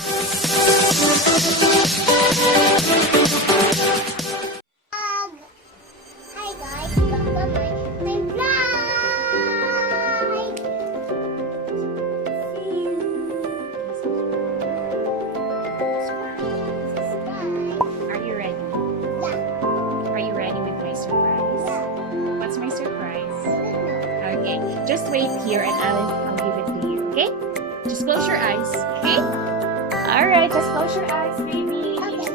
Hi guys, welcome to my vlog. Are you ready? Yeah. Are you ready with my surprise? Yeah. What's my surprise? I don't know. Okay, just wait here and I'll give it to you, okay? Just close your eyes, okay? Alright, just close your eyes, baby. Okay.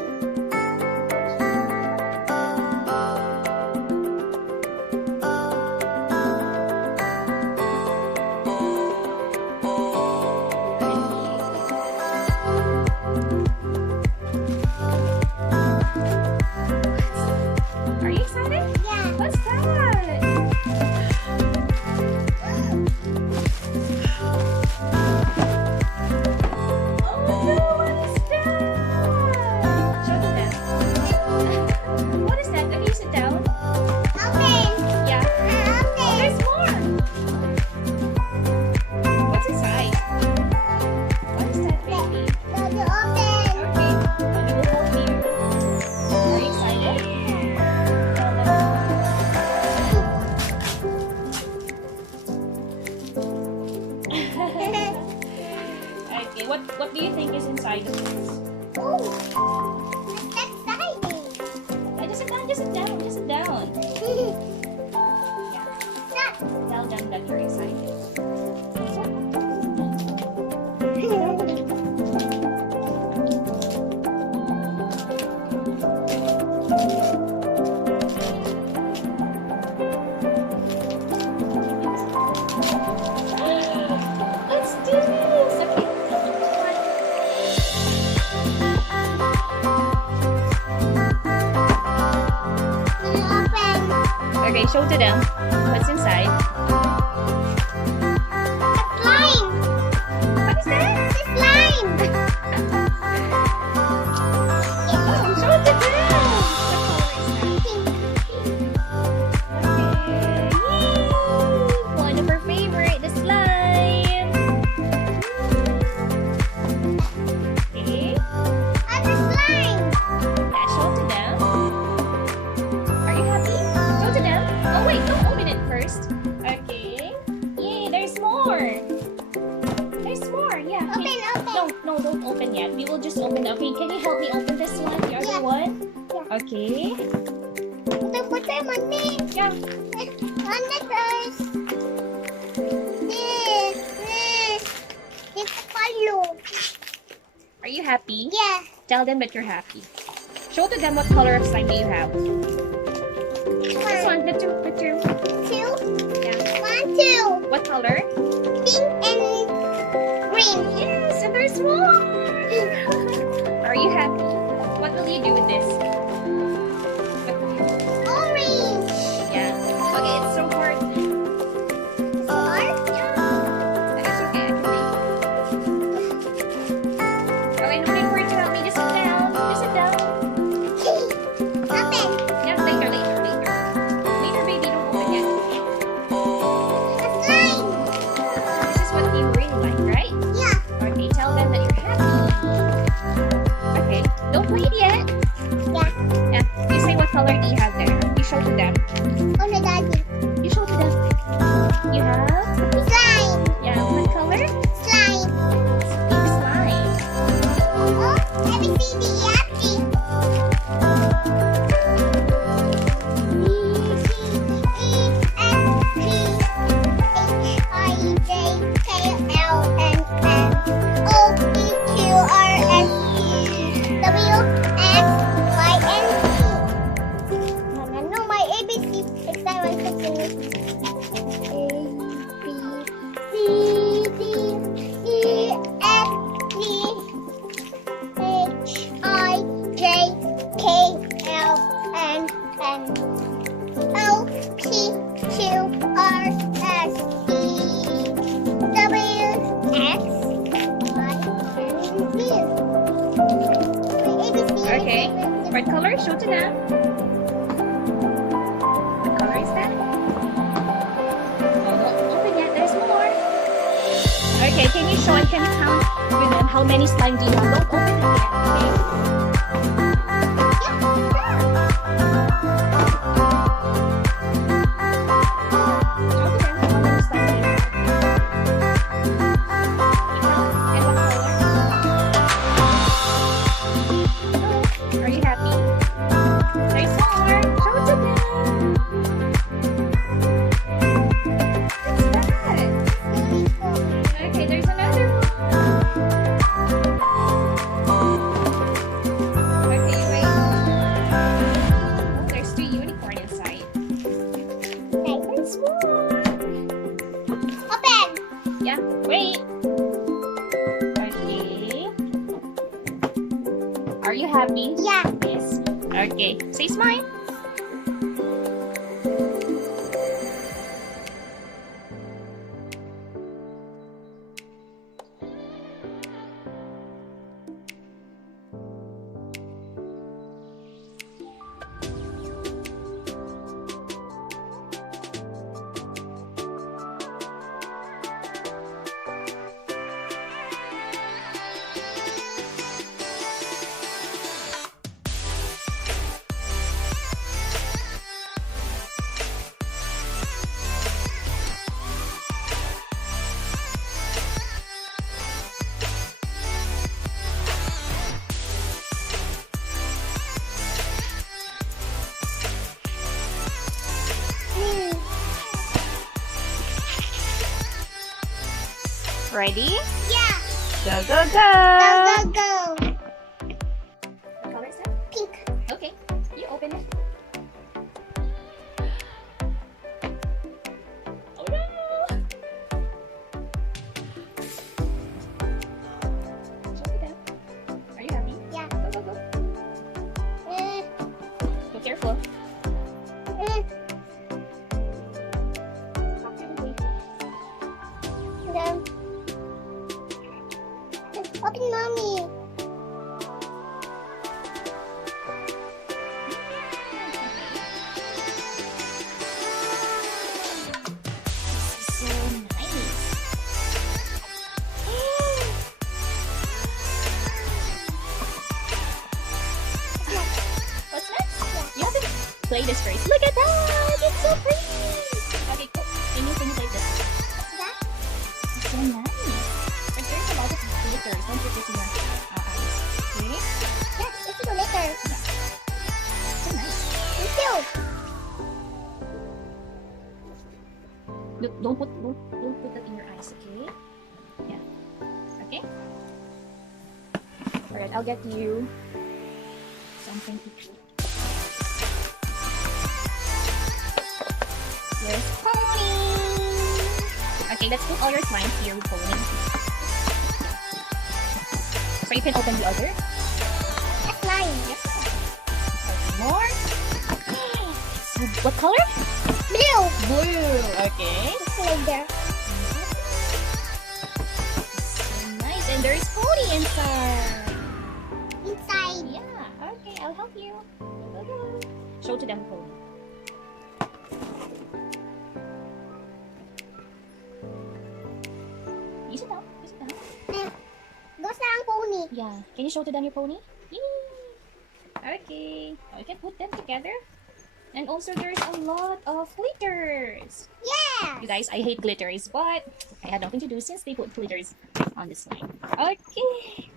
Are you excited? Yeah. What's that? Oh no, what is that? Show to them. What is that? Okay, you sit down. Open. Yeah. Open. There's more. What's inside? What is that, baby? Open. Okay, we will help you. Are you excited? Okay, what do you think is inside of this? Oh, that's exciting. Just sit down, just sit down, just sit down. Yeah. Tell them that you're excited. Let's do this! Okay. Open. Okay, show to them what's inside. Slime. What is that? It's slime. Oh, show to them! Okay. One of her favorite, the slime. Okay. That's a slime. Yeah, show to them. Are you happy? Show to them. Oh wait, don't open it first. Okay. Yay, there's more. There's more. Yeah. Open, open. No, don't open yet. We will just open. Okay, can you help me open this one? The other Yeah. one? Yeah. Okay. Put them on me. Yeah. On the first. This. It's follow. Are you happy? Yeah. Tell them that you're happy. Show to them what color of slime do you have. This one, the two. Two. Yeah. 1, 2. What color? Pink and green. Yes, and there's more. Are you happy? What will you do with this? What will you do? Orange. Yeah. Okay, it's so hard. Or Yeah. It's okay, actually. Okay, no need for you to help me. Just sit down. Just sit down. open. Yeah, later. Later, baby. Don't open yet. A slime. This is what you really like, right? Yeah. Okay, tell them that you're happy. Okay, don't wait yet. Yeah. Yeah, you say what color do you have there? You show to them. On the daddy. You show to them. You have? Slime. Yeah, what color? Slime. Pink slime. Oh, let me see the yaki. Okay. What color? Show to them. What color is that? Oh, don't open yet. There's more. Okay, can you show and can you count with them how many slime do you have? Don't open it yet, okay? Count them, how many slime do you have? You count, and what color? Are you happy? There's more! Show it to them! What's that? Okay, there's another one. Okay, wait. Oh, there's 2 unicorn inside. Okay, there's more. Open. Yeah, wait. Okay. Are you happy? Yeah. Yes. Okay, say smile. Ready? Yeah. Go, go, go! Go, go, go. What color is that? Pink. Okay, you open it. Oh no! Show it down. Are you happy? Yeah. Go, go, go. Mm, Be careful. mm. Then, open, mommy. So nice. What's next? You have to play this first. Look at that! It's so pretty! Okay, cool. Can you play this? That? It's so nice. But there's a lot of glitters. Don't put this in your eyes. Okay? Yes, it's the litter. So nice. Thank you. Look, don't put that in your eyes, okay? Yeah. Okay? Alright, I'll get you something to eat. Here's pony. Okay, let's put all your slimes here with pony. So you can open the other. That's mine. Yeah. Okay, more. So, what color? Blue. Blue. Okay. It's like there. So nice. And there's pony inside. Inside. Yeah. Okay, I'll help you. Go, go, go. Show to them pony. You sit down. You sit down. Goes na ang pony. Yeah. Can you show to them your pony? Yay. Okay. Oh, you can put them together. And also there's a lot of glitters. Yeah. You guys, I hate glitters, but I had nothing to do since they put glitters on this slime. Okay.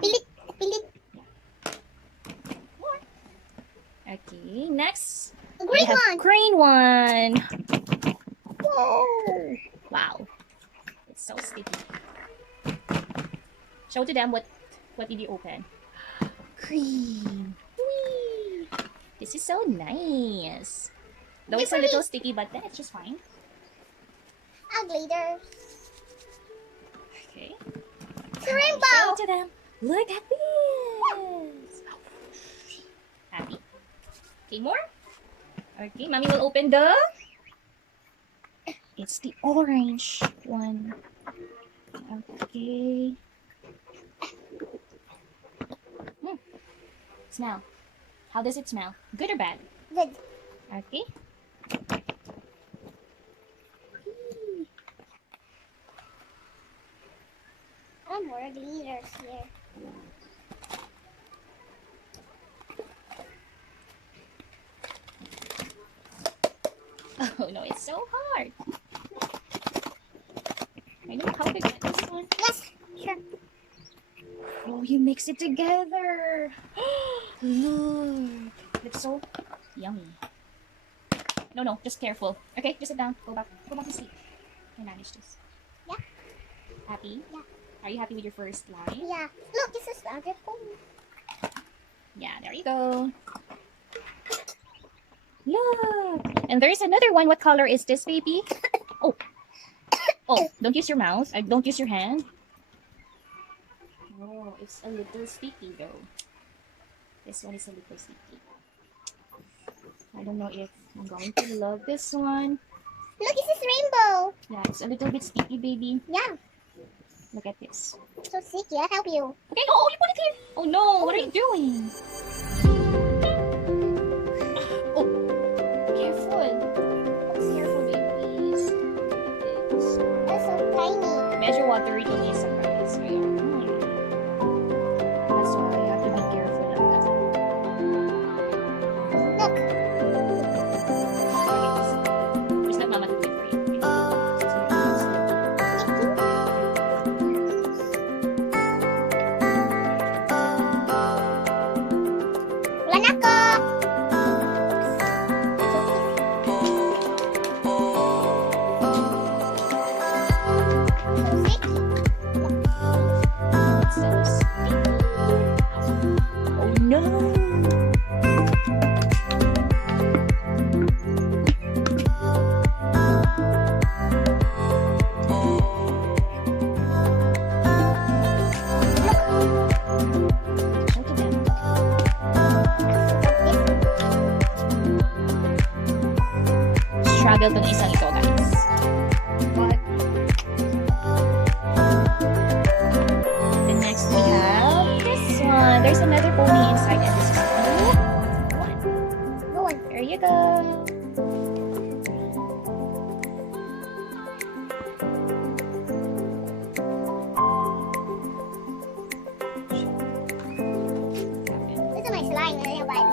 Pilit. Pilit. More. Okay, next. The We green have one. green one. Whoa. Wow. It's so sticky. Show to them what did you open. Green. Whee! This is so nice. Though it's a little sticky, but then it's just fine. A glitter. Okay. The rainbow. Show to them. Look at this. Happy? Okay, more? Okay, mommy will open the... It's the orange one. Okay. Smell. How does it smell? Good or bad? Good. Okay. more glitters here. Oh no, it's so hard. I don't know how to get this one. Yes, sure. Oh, you mix it together. Look, it's so yummy. No, just careful. Okay, just sit down. Go back to sleep. I manage this. Yeah. Happy? Yeah. Are you happy with your first line? Yeah. Look, this is larger phone. Yeah, there you go. Look! And there's another one. What color is this, baby? Oh. Oh, don't use your mouth. Don't use your hand. Oh, it's a little sticky though. This one is a little sticky. I don't know if I'm going to love this one. Look, this is rainbow. Yeah, it's a little bit sticky, baby. Yeah. Look at this. So sticky. I'll help you. Okay, oh, you put it here. Oh no, what are you doing? Oh, careful. Careful, babies. That's so tiny. Measure water it is sometimes. That's why you have to be careful. Look. Just let Mama do it for you. Wala na ko. So sticky. So sticky. Oh no! Show to them. Struggle tong isang ito, guys. But the next we have this one. There's another pony inside, and this is one. Go on. There you go. This is my slime. I have one.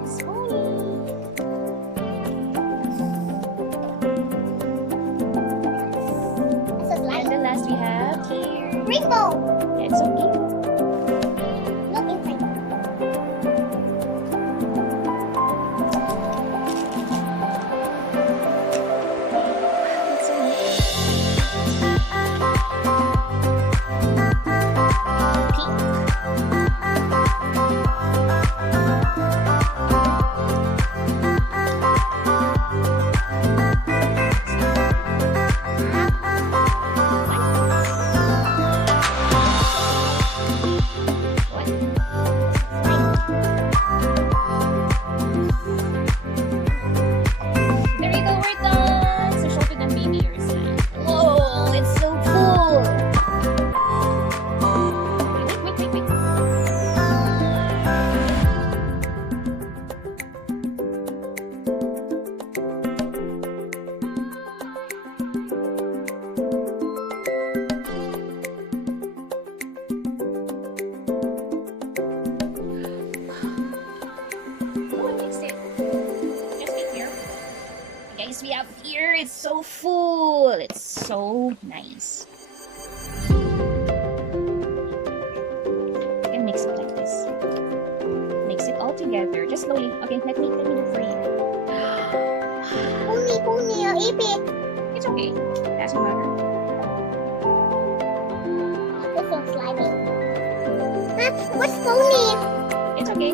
This pony. This is And slime. the last we have here. Rainbow. It's okay. Look inside. It's so nice. Pink. There you go, we're done. So show to them, baby, your slime. Whoa, it's so full. Wait. Oh, I mixed it. Just wait here. Guys, we have here. It's so full. It's so nice. You can mix it like this. Mix it all together. Just slowly. Okay, let me do it for you. Pony. Ipit. It's okay. Doesn't matter. This one's slimy. Huh? What's pony? It's okay.